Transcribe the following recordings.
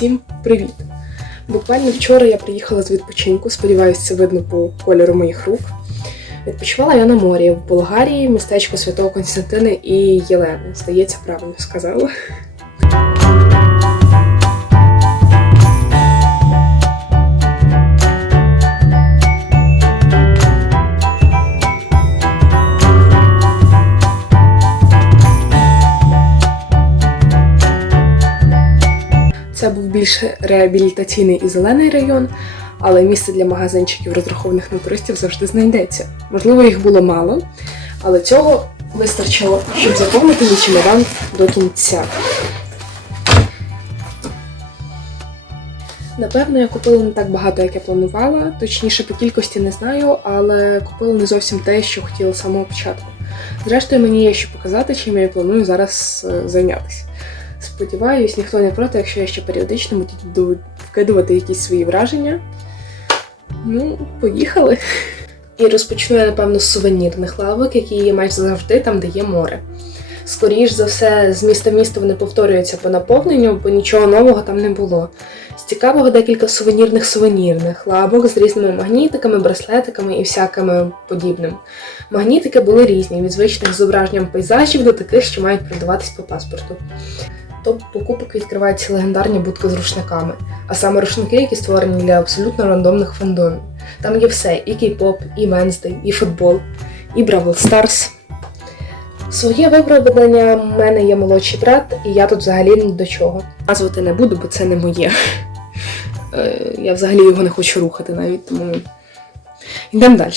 Всім привіт! Буквально вчора я приїхала з відпочинку, сподіваюся, це видно по кольору моїх рук. Відпочивала я на морі в Болгарії, містечко Святого Константина і Єлени. Здається, правильно сказала. Більш реабілітаційний і зелений район, але місце для магазинчиків, розрахованих на туристів, завжди знайдеться. Можливо, їх було мало, але цього вистачило, щоб заповнити мій чемодан до кінця. Напевно, я купила не так багато, як я планувала. Точніше, по кількості не знаю, але купила не зовсім те, що хотіла з самого початку. Зрештою, мені є що показати, чим я планую зараз е, зайнятися. Сподіваюсь, ніхто не проти, якщо я ще періодично буду вкидувати якісь свої враження. Ну, поїхали. І розпочну я, напевно, з сувенірних лавок, які є майже завжди там, де є море. Скоріш за все, з міста в місто вони повторюються по наповненню, бо нічого нового там не було. З цікавого декілька сувенірних сувенірних лавок з різними магнітиками, браслетиками і всякими подібним. Магнітики були різні, від звичних зображенням пейзажів до таких, що мають продаватись по паспорту. Топ покупок відкриваються легендарні будки з рушниками, а саме рушники, які створені для абсолютно рандомних фандомів. Там є все: і кей-поп, і Венздей, і футбол, і Бравл Старс. Своє виправдання в мене є молодший брат, і я тут взагалі ні до чого. Назвати не буду, бо це не моє. Е, Я взагалі його не хочу рухати навіть, тому йдемо далі.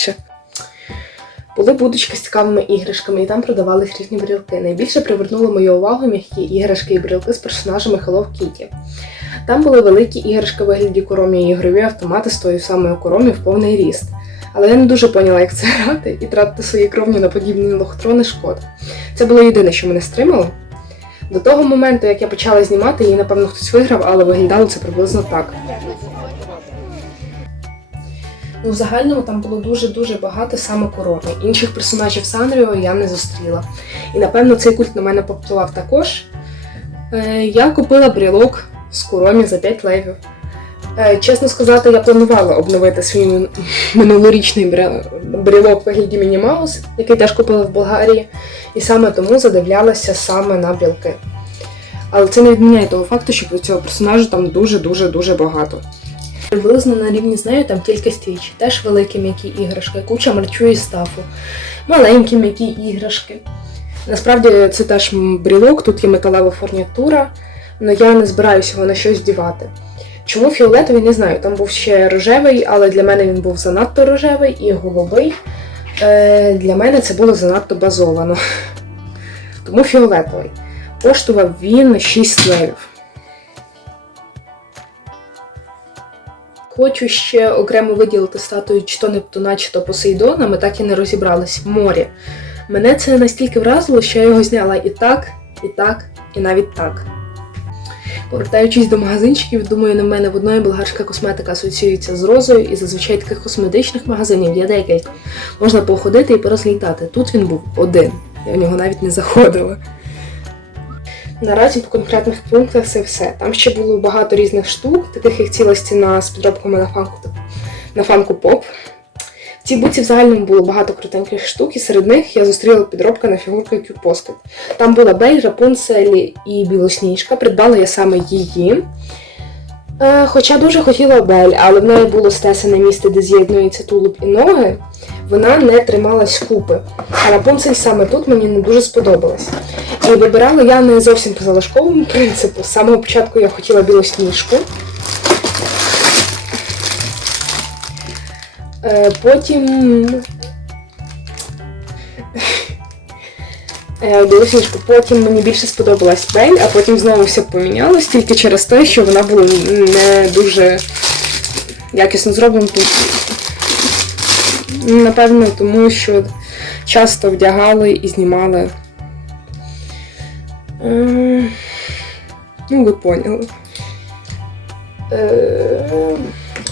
Були будочки з цікавими іграшками, і там продавались різні брілки. Найбільше привернуло мою увагу м'які іграшки і брілки з персонажами Hello Kitty. Там були великі іграшки вигляді коромі і ігрові автомати з тою самою коромі в повний ріст. Але я не дуже поняла, як це грати, і тратити свої кровні на подібні лохотрони шкода. Це було єдине, що мене стримало. До того моменту, як я почала знімати, її, напевно, хтось виграв, але виглядало це приблизно так. Ну, в загальному там було дуже-дуже багато саме корони. Інших персонажів Санріо я не зустріла. І напевно цей культ на мене попливав також. Е, я купила брілок з коромі за 5 левів. Е, чесно сказати, я планувала обновити свій минулорічний брілок вигляді Міні Маус, який теж купила в Болгарії, і саме тому задивлялася саме на брілки. Але це не відміняє того факту, що про цього персонажа там дуже-дуже-дуже багато. Приблизно на рівні з нею там тільки стіч, теж великі м'які іграшки, куча мерчу і стафу, маленькі м'які іграшки. Насправді це теж брілок, тут є металева фурнітура, але я не збираюся його на щось дівати. Чому фіолетовий, не знаю. Там був ще рожевий, але для мене він був занадто рожевий і голубий. Е, для мене це було занадто базовано. Тому фіолетовий. Коштував він 6 левів. Хочу ще окремо виділити статую чи то Нептуна, чи то Посейдона, ми так і не розібрались в морі. Мене це настільки вразило, що я його зняла і так, і так, і навіть так. Повертаючись до магазинчиків, думаю, на мене в одної болгарська косметика асоціюється з розою, і зазвичай таких косметичних магазинів є декілька. Можна походити і порозлітати. Тут він був один. Я в нього навіть не заходила. Наразі по конкретних пунктах це все. Там ще було багато різних штук, таких як ціла стіна з підробками на фанку, на фанку поп. В цій буці в загальному було багато крутеньких штук, і серед них я зустріла підробка на фігурку Кюпоскет. Там була Бель, Рапунцель і Білосніжка, придбала я саме її. Е, Хоча дуже хотіла Бель, але в неї було стесане місце, де з'єднується тулуб і ноги, вона не трималась купи. А Рапунцель саме тут мені не дуже сподобалась. І вибирала я не зовсім по залишковому принципу. З самого початку я хотіла білосніжку. Е, Потім. Білосніжку. Потім мені більше сподобалась Бель, а потім знову все помінялось тільки через те, що вона була не дуже якісно зроблена. Напевно, тому що часто вдягали і знімали. Е, Ну, ви поняли. Е,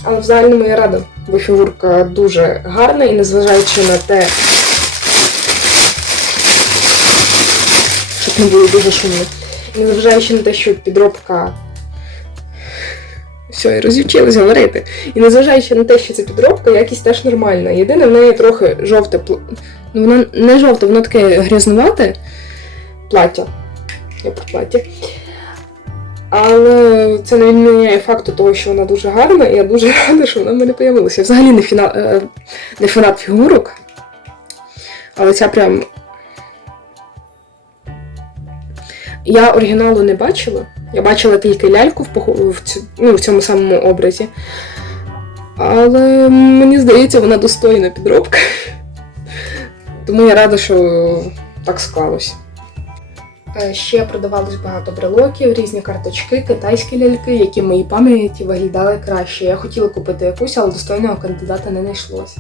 Але в загальному я рада, бо фігурка дуже гарна і незважаючи на те, щоб не було дуже шумно. Незважаючи на те, що підробка Все, і розівчилась говорити. І незважаючи на те, що це підробка, якість теж нормальна. Єдине, в неї трохи жовте. Ну, воно не жовте, воно таке грязнувате плаття. Я про плаття. Але це не відміняє факту того, що вона дуже гарна, і я дуже рада, що вона в мене появилася. Я взагалі не, фіна... е, не фанат фігурок. Але ця прям. Я оригіналу не бачила. Я бачила тільки ляльку в, ну, в цьому самому образі. Але мені здається, вона достойна підробка. Тому я рада, що так склалось. Е, Ще продавалось багато брелоків, різні карточки, китайські ляльки, які в моїй пам'яті виглядали краще. Я хотіла купити якусь, але достойного кандидата не знайшлось.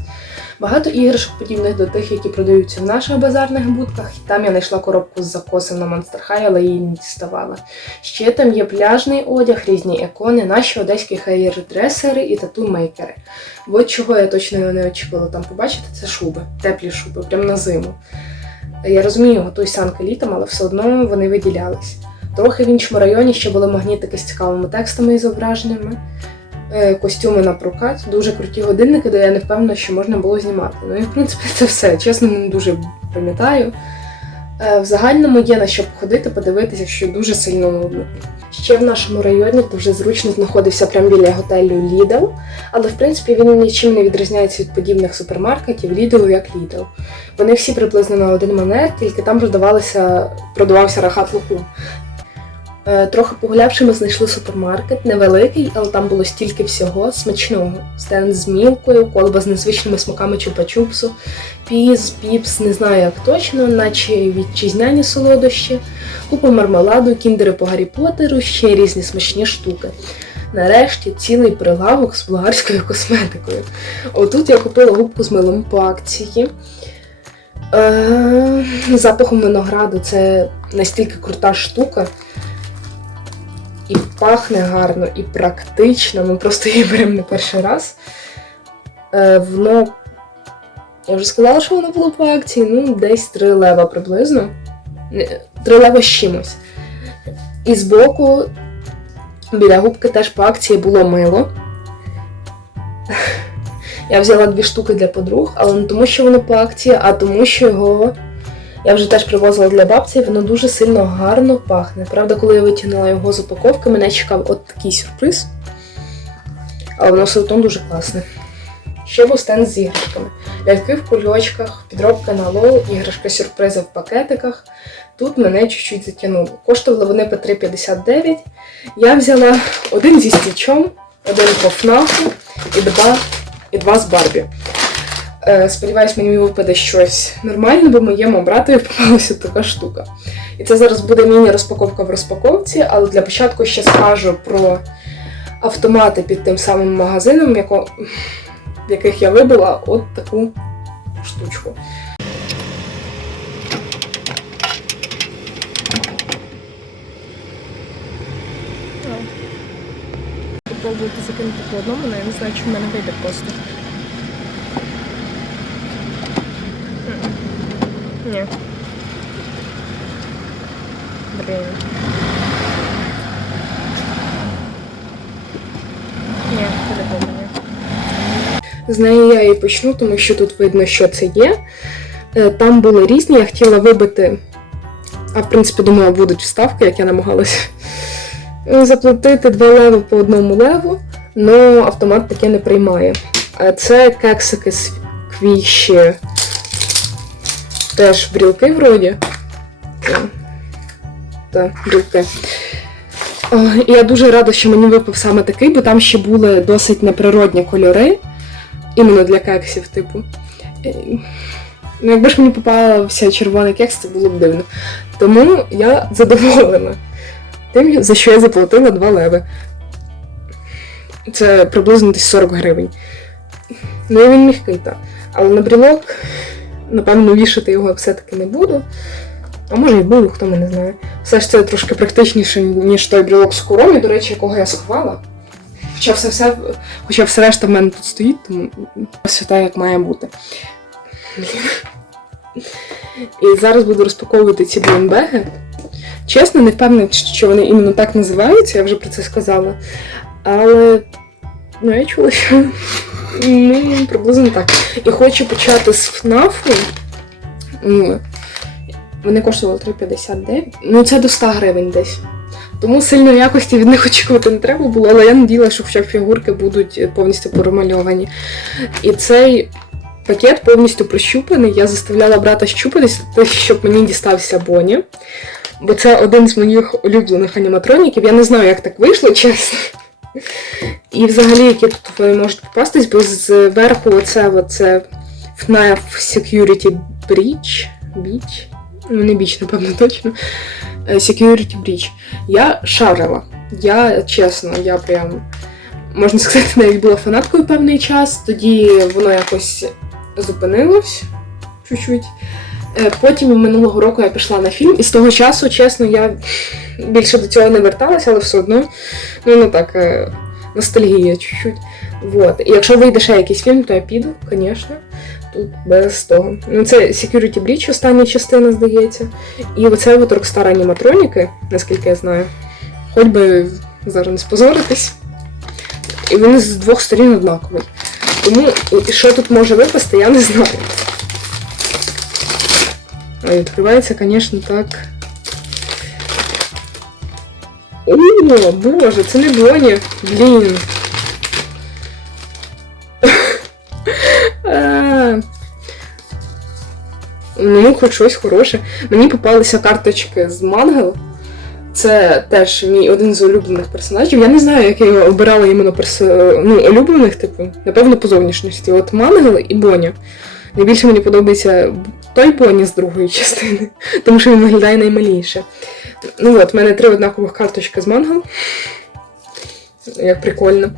Багато іграшок, подібних до тих, які продаються в наших базарних будках. Там я знайшла коробку з закосом на Monster High, але її не діставала. Ще там є пляжний одяг, різні ікони, наші одеські хейрдресери і тату-мейкери. От чого я точно не очікувала там побачити, це шуби, теплі шуби, прямо на зиму. Я розумію, готуй санки літом, але все одно вони виділялись. Трохи в іншому районі ще були магнітики з цікавими текстами і зображеннями, е, костюми на прокат, дуже круті годинники, де я не впевнена, що можна було знімати. Ну і в принципі це все. Чесно, не дуже пам'ятаю. Е, В загальному є на що походити, подивитися, що дуже сильно нудно. Ще в нашому районі дуже зручно знаходився прямо біля готелю Lidl, але в принципі він нічим не відрізняється від подібних супермаркетів Lidl як Lidl. Вони всі приблизно на один манер, тільки там продавалися, продавався рахат лукум. Е, Трохи погулявши, ми знайшли супермаркет, невеликий, але там було стільки всього смачного. Стенд з мілкою, колба з незвичними смаками чупа-чупсу, піз, піпс, не знаю як точно, наче вітчизняні солодощі, купа мармеладу, кіндери по Гаррі Поттеру, ще різні смачні штуки. Нарешті цілий прилавок з болгарською косметикою. Отут я купила губку з милом по акції. Е, запахом винограду це настільки крута штука. І пахне гарно, і практично. Ми просто її беремо не перший раз. Е, воно. Я вже сказала, що воно було по акції, ну, десь 3 лева приблизно. Не, 3 лева з чимось. І збоку біля губки теж по акції було мило. Я взяла дві штуки для подруг, але не тому, що воно по акції, а тому, що його я вже теж привозила для бабці, і воно дуже сильно гарно пахне. Правда, коли я витягнула його з упаковки, мене чекав от такий сюрприз. Але воно все одно дуже класне. Ще був стенд з іграшками. Ляльки в кульочках, підробка на лол, іграшка сюрпризи в пакетиках. Тут мене чуть-чуть затягнуло. Коштували вони по 3,59. Я взяла один зі стічом, один по ФНАФу і два, і два з Барбі. Е, Сподіваюсь, мені випаде щось нормальне, бо моєму братові попалася така штука. І це зараз буде міні-розпаковка в розпаковці, але для початку ще скажу про автомати під тим самим магазином, яко... в яких я вибила от таку штучку. Попробуйте закинути по одному, але я не знаю, чи в мене вийде просто. Ні. Блін. Ні, по-любому ні. З неї я і почну, тому що тут видно, що це є. Е, Там були різні, я хотіла вибити, а в принципі, думала, будуть вставки, як я намагалася е, заплатити 2 леви по одному леву, але автомат таке не приймає. Це кексики з квіші теж брілки вроді. Так, брілки. І я дуже рада, що мені випав саме такий, бо там ще були досить неприродні кольори, іменно для кексів, типу. Ну, якби ж мені попався червоний кекс, це було б дивно. Тому я задоволена тим, за що я заплатила 2 леви. Це приблизно десь 40 гривень. Ну і він мігкий, так. Але на брілок напевно, вішати його все-таки не буду. А може і буду, хто мене знає. Все ж це трошки практичніше, ніж той брілок з куромі, до речі, якого я сховала. Хоча все, все, хоча все решта в мене тут стоїть, тому все так, як має бути. І зараз буду розпаковувати ці блінбеги. Чесно, не впевнена, що вони іменно так називаються, я вже про це сказала. Але ну, я чула, що ну, приблизно так. І хочу почати з ФНАФу. Вони коштували 3,59. Ну, це до 100 гривень десь. Тому сильної якості від них очікувати не треба було, але я надіяла, що хоча б фігурки будуть повністю промальовані. І цей пакет повністю прощупаний. Я заставляла брата щупатись, щоб мені дістався Боні. Бо це один з моїх улюблених аніматроніків. Я не знаю, як так вийшло, чесно. І взагалі, які тут вони можуть попастись, бо зверху оце, оце FNAF Security Breach. Beach? Ну, не біч, напевно, точно. Е, Security Breach. Я шарила. Я чесно, я прям, можна сказати, навіть була фанаткою певний час, тоді воно якось зупинилось чуть-чуть. Е, Потім минулого року я пішла на фільм, і з того часу, чесно, я більше до цього не верталася, але все одно, ну не так, е, ностальгія чуть-чуть. Вот. І якщо вийде ще якийсь фільм, то я піду, звісно. Тут без того. Ну, це Security Breach, остання частина, здається. І оце от Rockstar аніматроніки, наскільки я знаю. Хоч би зараз не спозоритись. І вони з двох сторін однакові. Тому що тут може випасти, я не знаю. Ой, відкривається, звісно, так. О, боже, це не Боні. Блін. Ну, хоч щось хороше. Мені попалися карточки з Мангел. Це теж мій один з улюблених персонажів. Я не знаю, як я його обирала іменно перс... ну, улюблених, типу, напевно, по зовнішності. От Мангел і Боня. Найбільше мені подобається той Боні з другої частини, тому що він виглядає наймаліше. Ну от, в мене три однакових карточки з Мангел. Як прикольно.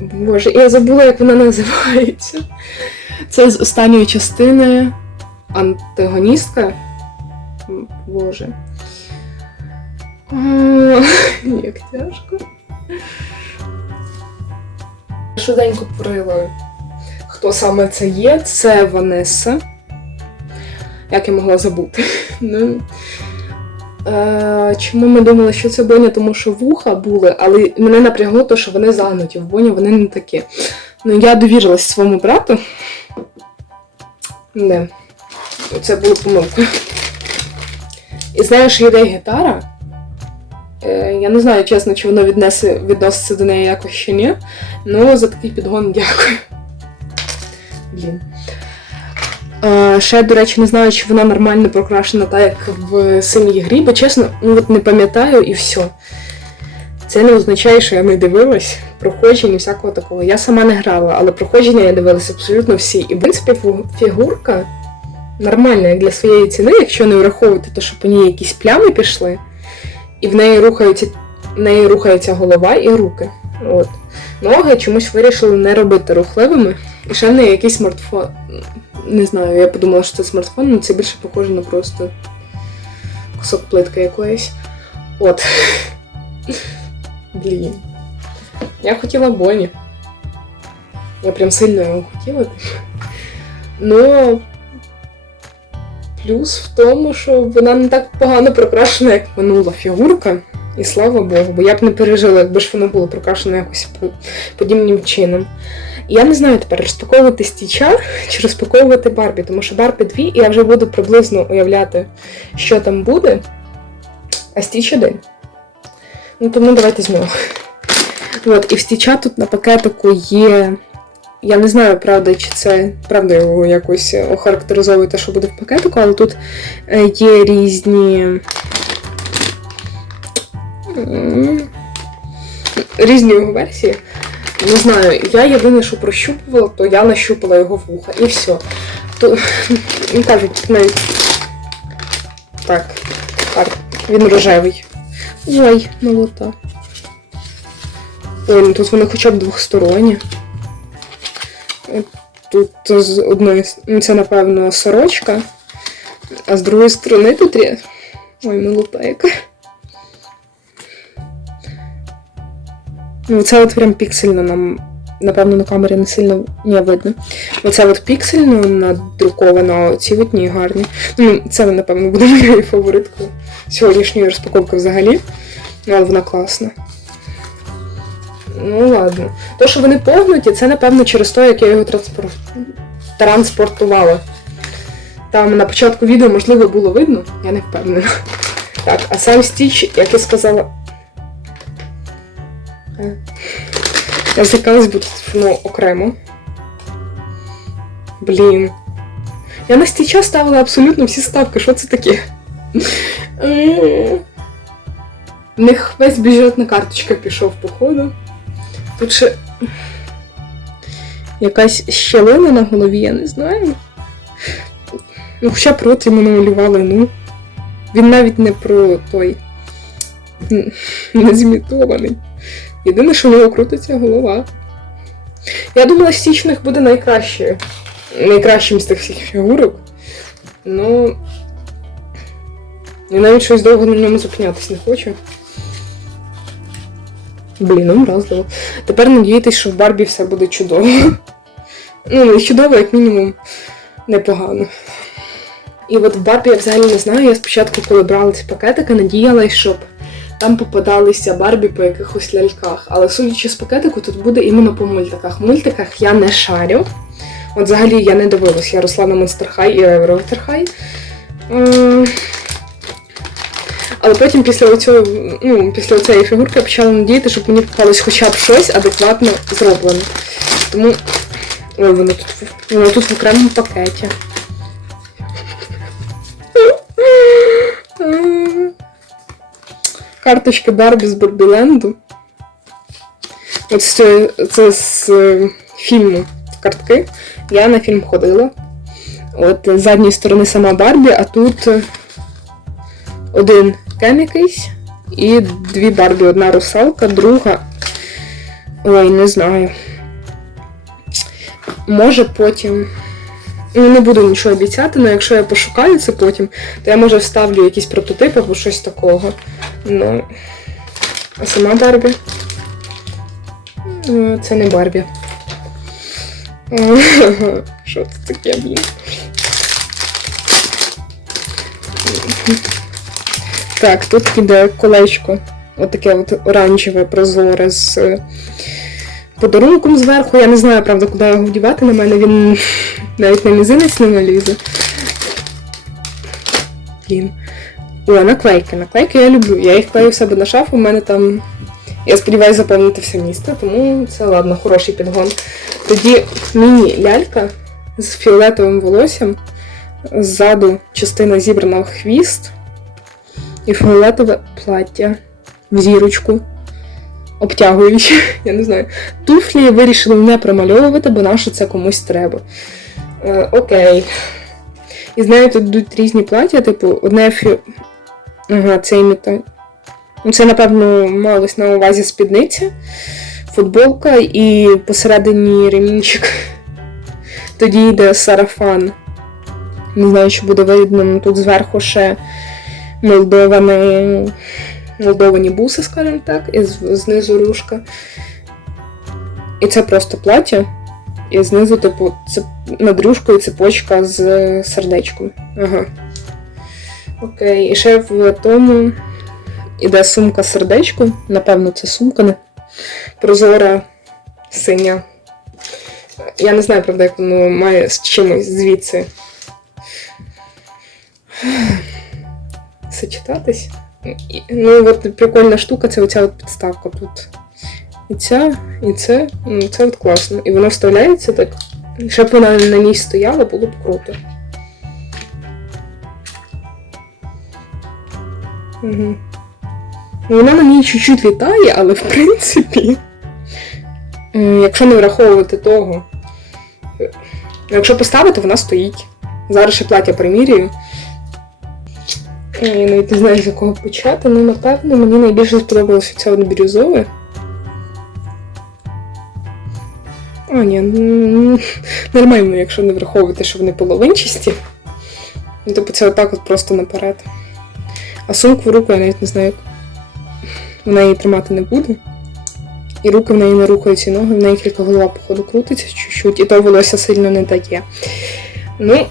Боже, я забула, як вона називається. Це з останньої частини антагоністка. Боже. А, Як тяжко. Швиденько прила, хто саме це є. Це Ванеса. Як я могла забути? Ну, Е, чому ми думали, що це Боня, тому що вуха були, але мене напрягло, то, що вони загнуті. В Боні вони не такі. Ну, я довірилась своєму брату. Не. Це було помилкою. І знаєш, є гітара. Е, я не знаю, чесно, чи воно віднесе, відноситься до неї якось чи ні. Ну, за такий підгон дякую. Блін. Е, ще, до речі, не знаю, чи вона нормально прокрашена так, як в самій грі, бо чесно, ну от не пам'ятаю і все. Це не означає, що я не дивилась проходження всякого такого. Я сама не грала, але проходження я дивилася абсолютно всі. І в принципі фігурка нормальна як для своєї ціни, якщо не враховувати те, що по ній якісь плями пішли, і в неї рухаються, в неї рухається голова і руки. От. Ноги чомусь вирішили не робити рухливими. І ще в неї якийсь смартфон. Не знаю, я подумала, що це смартфон, але це більше похоже на просто кусок плитки якоїсь. От. Блін. Я хотіла Боні. Я прям сильно його хотіла. Ну. Плюс в тому, що вона не так погано прокрашена, як минула фігурка. І слава Богу, бо я б не пережила, якби ж воно було прокрашено якось подібним чином. Я не знаю тепер розпаковувати стіча чи розпаковувати Барбі, тому що Барбі 2, і я вже буду приблизно уявляти, що там буде. А стіч один. Ну тому давайте з нього. От, і в стіча тут на пакетику є. Я не знаю, правда, чи це правда його якось охарактеризовує те, що буде в пакетику, але тут е, є різні. Різні його версії. Не знаю, я єдине, що прощупувала, то я нащупала його вуха. І все. То, ну, кажуть, навіть. Так, так, він рожевий. Ой, молота. Ой, ну тут вони хоча б двохсторонні. Тут з одної ну, це, напевно, сорочка, а з другої сторони тут є. Ой, милота Ну, це от прям піксельно нам, напевно, на камері не сильно не видно. Оце от піксельно надруковано, ці от ні гарні. Ну, це, напевно, буде моєю фавориткою сьогоднішньої розпаковки взагалі. Але вона класна. Ну ладно. То, що вони погнуті, це напевно через те, як я його транспор... транспортувала. Там на початку відео, можливо, було видно, я не впевнена. Так, а сам стіч, як я сказала. Я злякалась, тут воно окремо. Блін. Я на стіча ставила абсолютно всі ставки, що це таке? В них весь бюджетна карточка пішов, походу. Тут ще якась щелина на голові, я не знаю. Ну, хоча б рот йому намалювали, ну. Він навіть не про той. н- Не зімітований. Єдине, що в нього крутиться голова. Я думала, стічних буде найкраще. Найкращим з тих всіх фігурок. Ну. Я навіть щось довго на ньому зупинятись не хочу. Блін, образливо. Тепер надіятись, що в Барбі все буде чудово. Ну, не чудово, як мінімум, непогано. І от в Барбі я взагалі не знаю. Я спочатку, коли брала ці пакетики, надіялась, щоб там попадалися Барбі по якихось ляльках. Але судячи з пакетику, тут буде іменно по мультиках. В мультиках я не шарю. От взагалі я не дивилась, я росла на High і Ever Ем, Але потім після оцього, ну, після цієї фігурки я почала надіяти, щоб мені попалось хоча б щось адекватно зроблене. Тому. Ой, воно тут, воно тут в окремому пакеті. Карточки Барбі з Барбіленду. От з це з е, фільму картки. Я на фільм ходила. От з задньої сторони сама Барбі, а тут е, один Кен якийсь і дві Барбі. Одна русалка, друга. Ой, не знаю. Може потім. Ну, не буду нічого обіцяти, але якщо я пошукаю це потім, то я може вставлю якісь прототипи або щось такого. Ну. А сама Барбі. Е, Це не Барбі. Що це таке, блін? Так, тут іде колечко. Отаке от оранжеве прозоре з подарунком зверху. Я не знаю, правда, куди його вдівати. На мене він навіть на мізинець не налізе. Блін. О, наклейки. Наклейки я люблю. Я їх клею в себе на шафу, у мене там. Я сподіваюся заповнити все місто, тому це ладно, хороший підгон. Тоді міні-лялька з фіолетовим волоссям. Ззаду частина зібрана в хвіст і фіолетове плаття в зірочку. Обтягуючи, я не знаю. Туфлі я вирішила не промальовувати, бо нащо це комусь треба. Е, окей. І знаю, тут йдуть різні плаття, типу, одне фі... Ага, це іміта. Ну, це, напевно, малось на увазі спідниця, футболка і посередині ремінчик. Тоді йде сарафан. Не знаю, чи буде видно, ну, тут зверху ще молдовані, молдовані буси, скажімо так, і знизу рюшка. І це просто плаття. І знизу, типу, це над рюшкою цепочка з сердечком. Ага. Окей. І ще в тому іде сумка з сердечком. Напевно, це сумка не прозора синя. Я не знаю, правда, як воно має з чимось звідси сочетатись. Ну, от прикольна штука це оця от підставка тут. І ця, і це, ну, це от класно. І воно вставляється так. Щоб вона на ній стояла, було б круто. Угу. Вона на ній чуть-чуть літає, але в принципі. е, Якщо не враховувати того. е, Якщо поставити, вона стоїть. Зараз ще плаття примірюю. Я навіть не знаю, з якого почати, ну напевно, мені найбільше сподобалося це от бірюзове. А, ні, ну, нормально, якщо не враховувати, що вони половинчасті. Ну, Тобто це отак от просто наперед. А сумку в руку я навіть не знаю, як вона її тримати не буде. І руки в неї не рухаються, і ноги, в неї тільки голова, походу, крутиться чуть-чуть, і то волосся сильно не дає. Ну.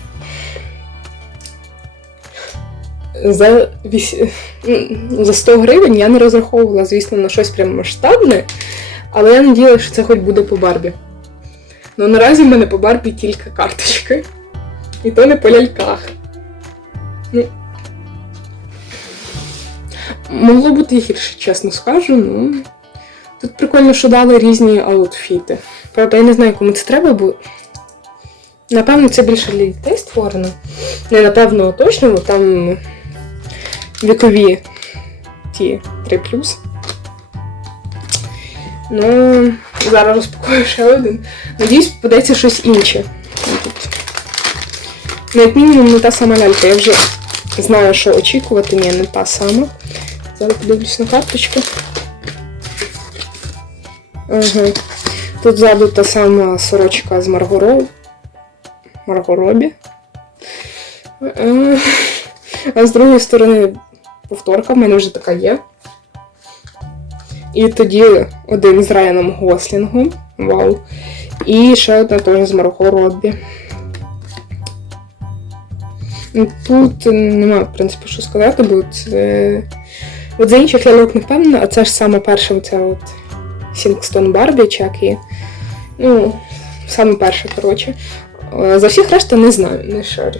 За, віс... за 100 гривень я не розраховувала, звісно, на щось прям масштабне. Але я надіялася, що це хоч буде по Барбі. Ну наразі в мене по Барбі тільки карточки. І то не по ляльках. Ну, могло бути гірше, чесно скажу. Ну, тут прикольно, що дали різні аутфіти. Правда, я не знаю, кому це треба, бо напевно це більше для дітей створено. Не напевно точно, бо там вікові ті 3 Ну, зараз розпакую ще один. Надіюсь, попадеться щось інше. Тут. Ну, мінімум, не та сама лялька. Я вже знаю, що очікувати. Ні, не та сама. Зараз подивлюсь на карточку. Ага. Тут ззаду та сама сорочка з Маргоро... Маргоробі. А з другої сторони повторка, в мене вже така є. І тоді один з Райаном Гослінгом. Вау. І ще одна теж з Марго Роббі. Ну, Тут немає, в принципі, що сказати, бо це. От за інших ляльок не впевнена, а це ж саме перше оця от Сінгстон Барбі, чи як її. Ну, саме перше, коротше. Е, За всіх решта не знаю, не шарю.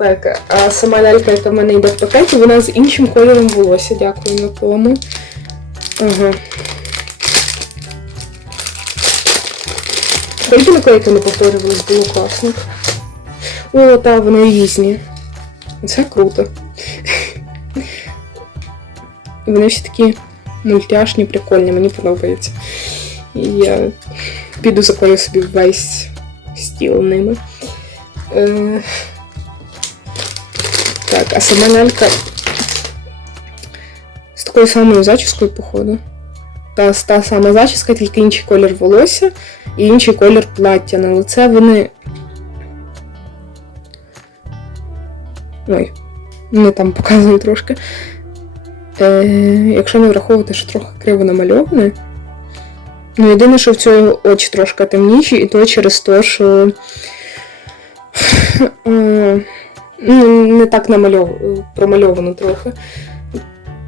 Так, а сама лялька, яка в мене йде в пакеті, вона з іншим кольором волосся, дякую на тому. Ага. Тільки наклейки не повторювались, було класно. О, так, вони різні. Це круто. Вони всі такі мультяшні, прикольні, мені подобається. І я піду закою собі весь стіл ними. Е... Так, а сама лялька з такою самою зачіскою, походу. Та, та сама зачіска, тільки інший колір волосся і інший колір плаття. На лице вони. Ой, не там показую трошки. Е, якщо не враховувати, що трохи криво намальоване. Ну, єдине, що в цього очі трошки темніші, і то через те, що. Ну, не так намальов... промальовано трохи.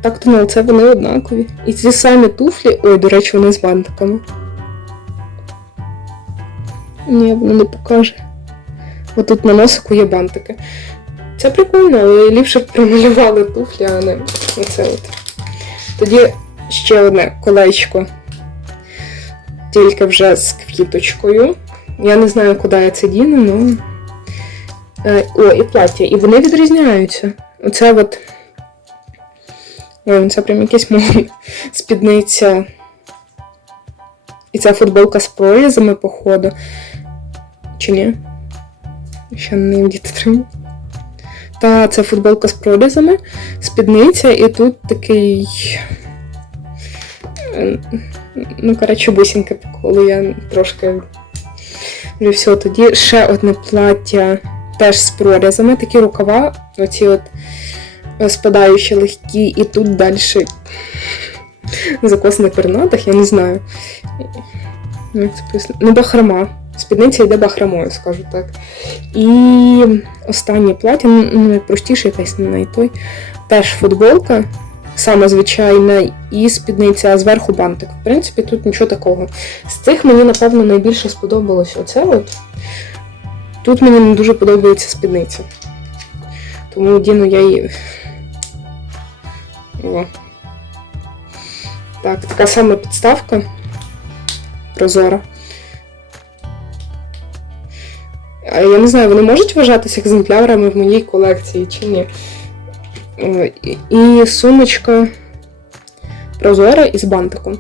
Так то ну, це вони однакові. І ці самі туфлі. Ой, до речі, вони з бантиками. Ні, воно не покаже. Отут на носику є бантики. Це прикольно, але ліпше промалювали туфлі, а не оце от. Тоді ще одне колечко. Тільки вже з квіточкою. Я не знаю, куди я це діну, ну. Е, О, і плаття. І вони відрізняються. Оце от. Ой, це прям якесь мовне. Спідниця. І ця футболка з прорізами, походу. Чи ні? Ще не треба. Та це футболка з прорізами, спідниця, і тут такий. е, Ну, коротше, бусинка коли я трошки вже все. Тоді ще одне плаття теж з прорізами, такі рукава, оці от е, спадаючі легкі, і тут далі закос на пернатах, я не знаю. Ну? Ну, бахрома. Спідниця йде бахромою, скажу так. І останнє плаття, ну, ну, найпростіше якась не той. Теж футболка, саме звичайна, і спідниця, а зверху бантик. В принципі, тут нічого такого. З цих мені, напевно, найбільше сподобалось оце от. Тут мені не дуже подобається спідниця. Тому діну я її. О. Так, така сама підставка. Прозора. Я не знаю, вони можуть вважатися екземплярами в моїй колекції чи ні. І сумочка прозора із бантиком.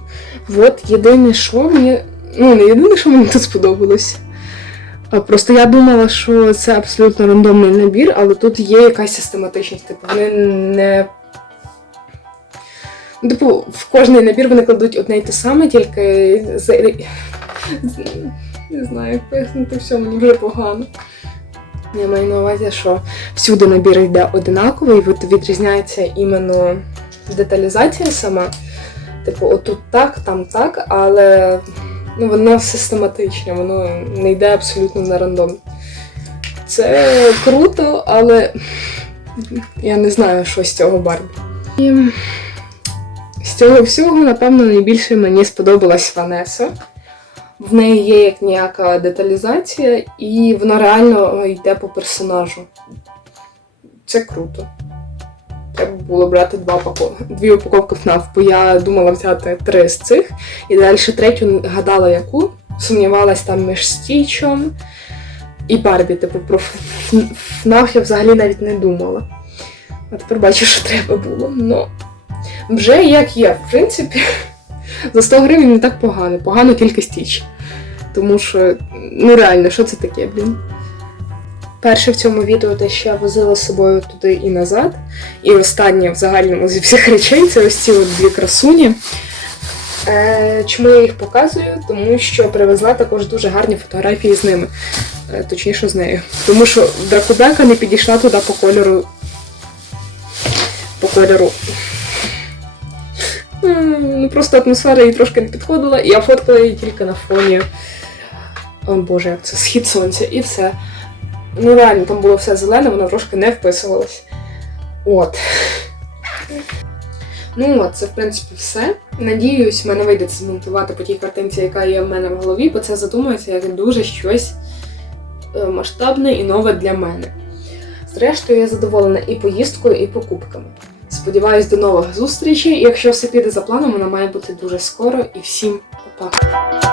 От єдине, що мені. Ну, не єдине, що мені тут сподобалось. Просто я думала, що це абсолютно рандомний набір, але тут є якась систематичність. Типу, вони не. Ну, Типу, в кожний набір вони кладуть одне й те саме, тільки не знаю, як пояснити все, мені вже погано. Я маю на увазі, що всюди набір йде одинаковий, відрізняється іменно деталізація сама. Типу, отут так, там так, але ну, воно систематичне, воно не йде абсолютно на рандом. Це круто, але я не знаю, що з цього Барбі. І З цього всього, напевно, найбільше мені сподобалась Ванеса. В неї є як ніяка деталізація, і вона реально йде по персонажу. Це круто. Треба було брати два упако- дві упаковки ФНАФ, бо я думала взяти три з цих, і далі третю гадала яку. Сумнівалась там між Стічем і Барбі. Типу про ФНАФ я взагалі навіть не думала. А тепер бачу, що треба було. Ну, вже як є, в принципі, за 100 гривень не так погано. Погано тільки стіч. Тому що, ну реально, що це таке, блін? Перше в цьому відео те, що я возила з собою туди і назад. І останнє в загальному зі всіх речей це ось ці от дві красуні. Е, чому я їх показую? Тому що привезла також дуже гарні фотографії з ними. Е, точніше з нею. Тому що Дракубека не підійшла туди по кольору. По кольору. Ну, просто атмосфера їй трошки не підходила, і я фоткала її тільки на фоні. О Боже, як це схід сонця, і все. Ну, реально, там було все зелене, воно трошки не вписувалось. От. Ну от, це в принципі все. Надіюсь, в мене вийде це змонтувати по тій картинці, яка є в мене в голові, бо це задумується як дуже щось е, масштабне і нове для мене. Зрештою, я задоволена і поїздкою, і покупками. Сподіваюсь, до нових зустрічей. Якщо все піде за планом, вона має бути дуже скоро. І всім па-па!